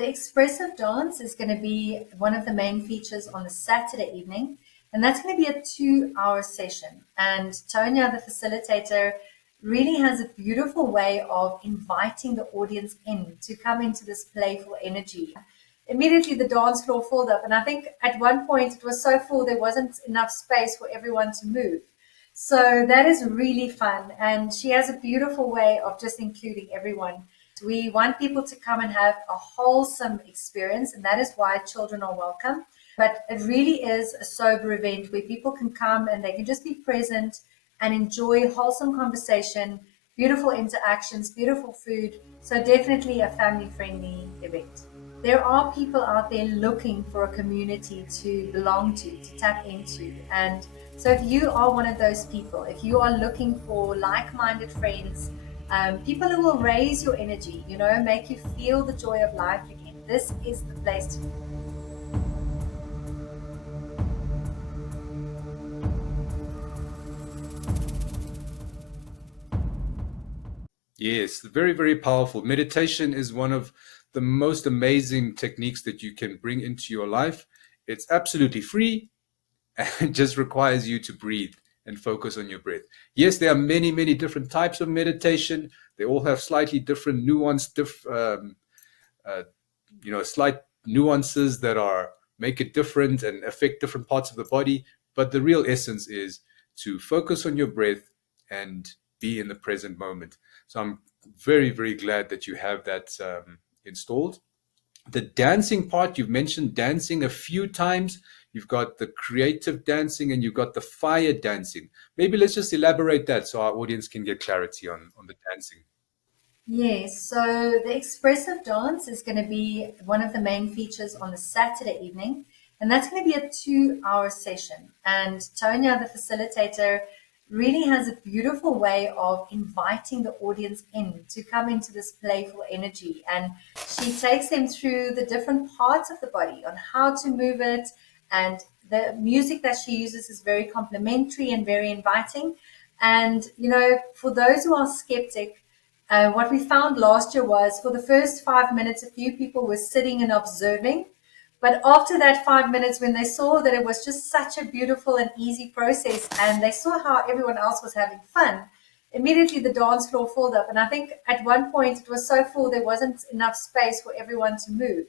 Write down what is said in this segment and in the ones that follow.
the expressive dance is going to be one of the main features on the Saturday evening, and that's going to be a 2-hour session. And Tonya, the facilitator, really has a beautiful way of inviting the audience in to come into this playful energy. Immediately the dance floor filled up, and I think at one point it was so full there wasn't enough space for everyone to move. So that is really fun, and she has a beautiful way of just including everyone. We want people to come and have a wholesome experience, and that is why children are welcome. But it really is a sober event where people can come and they can just be present and enjoy wholesome conversation, beautiful interactions, beautiful food. So definitely a family-friendly event. There are people out there looking for a community to belong to tap into. And so if you are one of those people, if you are looking for like-minded friends, people who will raise your energy, make you feel the joy of life again, this is the place to be. Yes, very, very powerful. Meditation is one of the most amazing techniques that you can bring into your life. It's absolutely free and it just requires you to breathe and focus on your breath. Yes, there are many, many different types of meditation. They all have slightly different slight nuances that make it different and affect different parts of the body. But the real essence is to focus on your breath and be in the present moment. So I'm very, very glad that you have that installed. The dancing part, you've mentioned dancing a few times. You've got the creative dancing and you've got the fire dancing. Maybe let's just elaborate that so our audience can get clarity on the dancing. Yes, so the expressive dance is going to be one of the main features on the Saturday evening, and that's going to be a 2-hour session. And Tonya, the facilitator, really has a beautiful way of inviting the audience in to come into this playful energy. And she takes them through the different parts of the body on how to move it. And the music that she uses is very complimentary and very inviting. And, for those who are skeptic, what we found last year was for the first 5 minutes, a few people were sitting and observing. But after that 5 minutes, when they saw that it was just such a beautiful and easy process and they saw how everyone else was having fun, immediately the dance floor filled up. And I think at one point it was so full there wasn't enough space for everyone to move.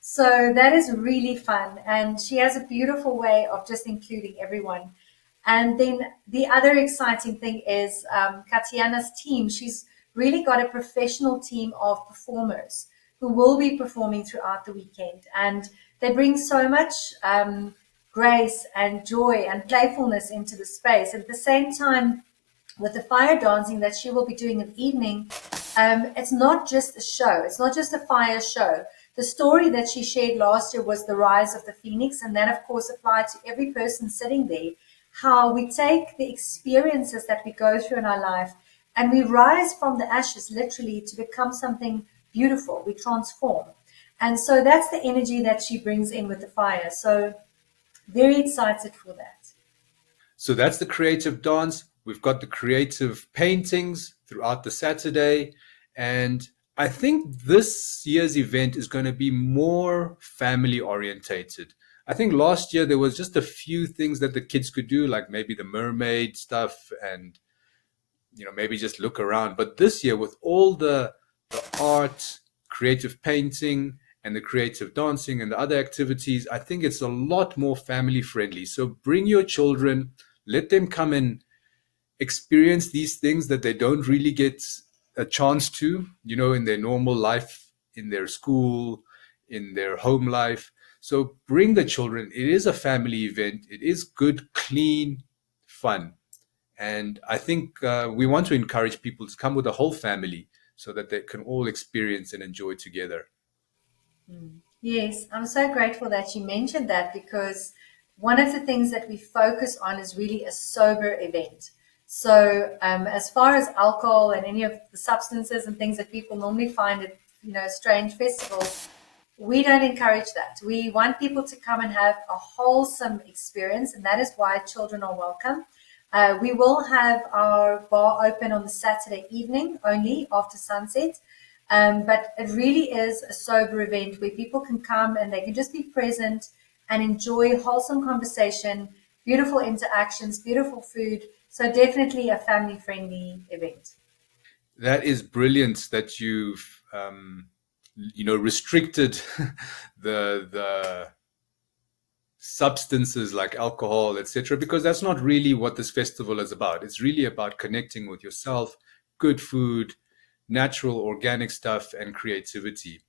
So that is really fun. And she has a beautiful way of just including everyone. And then the other exciting thing is Katiana's team. She's really got a professional team of performers who will be performing throughout the weekend. And they bring so much grace and joy and playfulness into the space. At the same time, with the fire dancing that she will be doing in the evening, it's not just a show. It's not just a fire show. The story that she shared last year was the rise of the phoenix, and that, of course, applied to every person sitting there, how we take the experiences that we go through in our life and we rise from the ashes, literally, to become something beautiful. We transform. And so that's the energy that she brings in with the fire. So very excited for that. So that's the creative dance. We've got the creative paintings throughout the Saturday. And I think this year's event is going to be more family orientated. I think last year there was just a few things that the kids could do, like maybe the mermaid stuff and maybe just look around. But this year, with all the art, creative painting, and the creative dancing and the other activities, I think it's a lot more family friendly. So bring your children, let them come and experience these things that they don't really get a chance to, in their normal life, in their school, in their home life. So bring the children. It is a family event. It is good, clean, fun. And I think we want to encourage people to come with the whole family so that they can all experience and enjoy together. Yes, I'm so grateful that you mentioned that, because one of the things that we focus on is really a sober event. So as far as alcohol and any of the substances and things that people normally find at strange festivals, we don't encourage that. We want people to come and have a wholesome experience, and that is why children are welcome. We will have our bar open on the Saturday evening only after sunset. But it really is a sober event where people can come and they can just be present and enjoy wholesome conversation, beautiful interactions, beautiful food. So definitely a family friendly event. That is brilliant that you've restricted the substances like alcohol, etc., because that's not really what this festival is about. It's really about connecting with yourself, good food, natural, organic stuff, and creativity.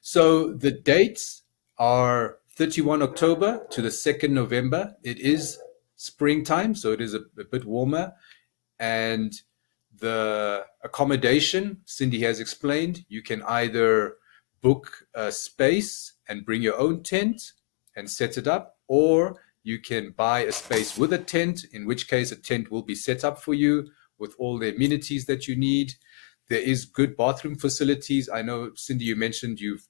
So the dates are 31 October to the 2nd November. It is springtime, so it is a bit warmer. And the accommodation, Cindy has explained, you can either book a space and bring your own tent and set it up, or you can buy a space with a tent, in which case a tent will be set up for you with all the amenities that you need. There is good bathroom facilities. I know, Cindy, you mentioned you've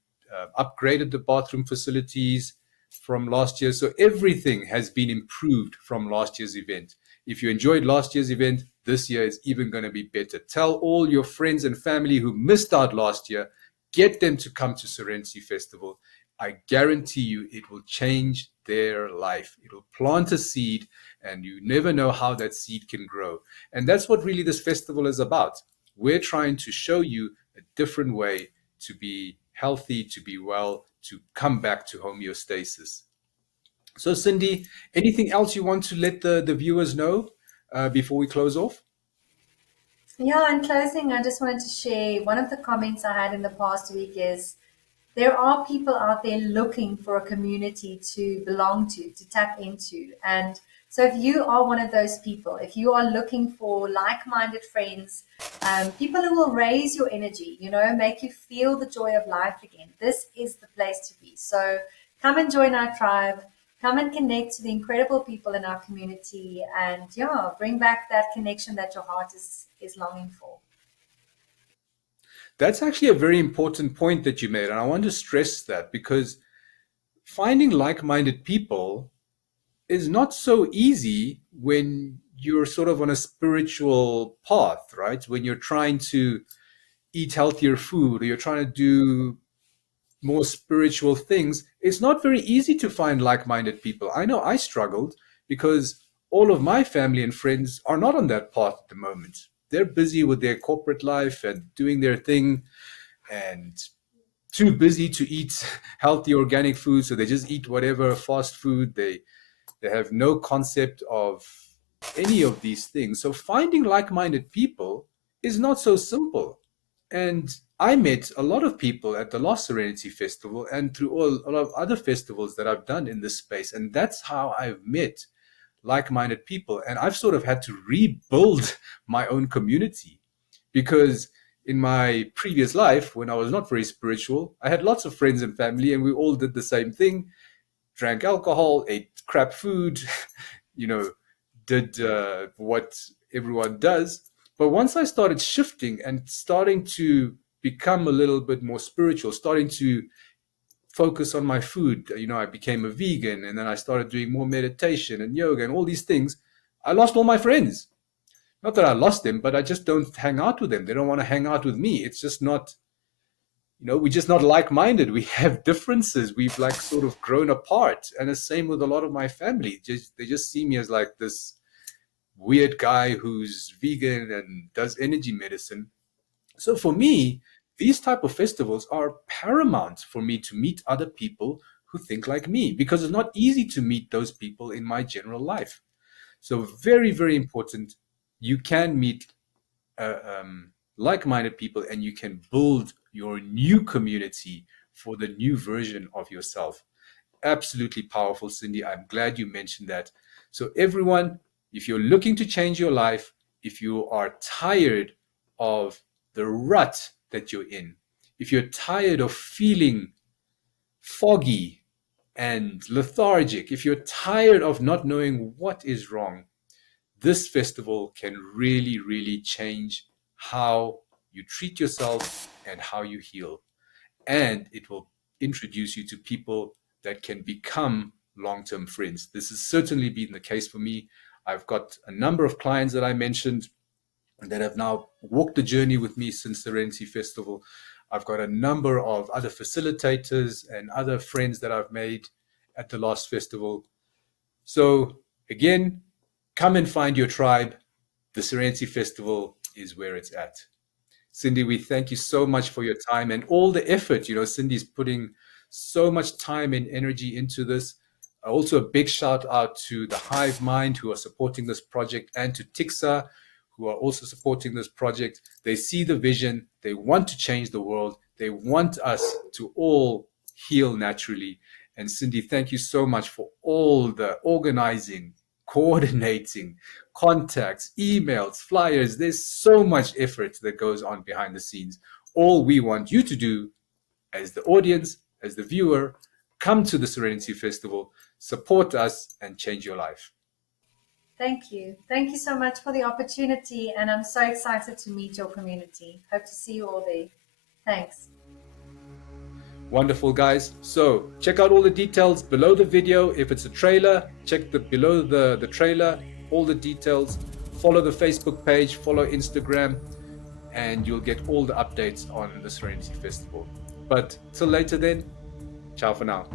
upgraded the bathroom facilities from last year. So everything has been improved from last year's event. If you enjoyed last year's event, this year is even going to be better. Tell all your friends and family who missed out last year, get them to come to Serenity Festival. I guarantee you it will change their life. It will plant a seed, and you never know how that seed can grow. And that's what really this festival is about. We're trying to show you a different way to be healthy, to be well, to come back to homeostasis. So, Cindy, anything else you want to let the viewers know before we close off? Yeah, in closing, I just wanted to share one of the comments I had in the past week is there are people out there looking for a community to belong to tap into. And so, if you are one of those people, if you are looking for like minded friends, people who will raise your energy, make you feel the joy of life again, this is the place to be. So, come and join our tribe. Come and connect to the incredible people in our community, and yeah, bring back that connection that your heart is longing for. That's actually a very important point that you made. And I want to stress that because finding like minded people is not so easy when you're sort of on a spiritual path, right? When you're trying to eat healthier food or you're trying to do more spiritual things, it's not very easy to find like minded people. I know I struggled because all of my family and friends are not on that path at the moment. They're busy with their corporate life and doing their thing and too busy to eat healthy organic food. So they just eat whatever fast food. They have no concept of any of these things. So finding like minded people is not so simple. And I met a lot of people at the Lost Serenity Festival and through a lot of other festivals that I've done in this space. And that's how I've met like minded people. And I've sort of had to rebuild my own community because in my previous life, when I was not very spiritual, I had lots of friends and family, and we all did the same thing, drank alcohol, ate crap food, you know, did what everyone does. But once I started shifting and starting to become a little bit more spiritual, starting to focus on my food, I became a vegan and then I started doing more meditation and yoga and all these things. I lost all my friends. Not that I lost them, but I just don't hang out with them. They don't want to hang out with me. It's just not, we're just not like-minded. We have differences. We've like sort of grown apart. And the same with a lot of my family. They just see me as like this weird guy who's vegan and does energy medicine. So for me, these type of festivals are paramount for me to meet other people who think like me because it's not easy to meet those people in my general life. So very, very important. You can meet uh, um, like-minded people and you can build your new community for the new version of yourself. Absolutely powerful, Cindy. I'm glad you mentioned that. So everyone, if you're looking to change your life, if you are tired of the rut that you're in, if you're tired of feeling foggy and lethargic, if you're tired of not knowing what is wrong, this festival can really, really change how you treat yourself and how you heal. And it will introduce you to people that can become long term friends. This has certainly been the case for me. I've got a number of clients that I mentioned that have now walked the journey with me since Serenity Festival. I've got a number of other facilitators and other friends that I've made at the last festival. So again, come and find your tribe. The Serenity Festival is where it's at. Cindy, we thank you so much for your time and all the effort. Cindy's putting so much time and energy into this. Also, a big shout out to the Hive Mind who are supporting this project, and to Tixsa who are also supporting this project. They see the vision. They want to change the world. They want us to all heal naturally. And Cindy, thank you so much for all the organizing, coordinating, contacts, emails, flyers. There's so much effort that goes on behind the scenes. All we want you to do as the audience, as the viewer, come to the Serenity Festival, support us, and change your life. Thank you. Thank you so much for the opportunity, and I'm so excited to meet your community. Hope to see you all there. Thanks. Wonderful, guys. So check out all the details below the video. If it's a trailer, check below the trailer, all the details. Follow the Facebook page, follow Instagram, and you'll get all the updates on the Serenity Festival. But till later then, ciao for now.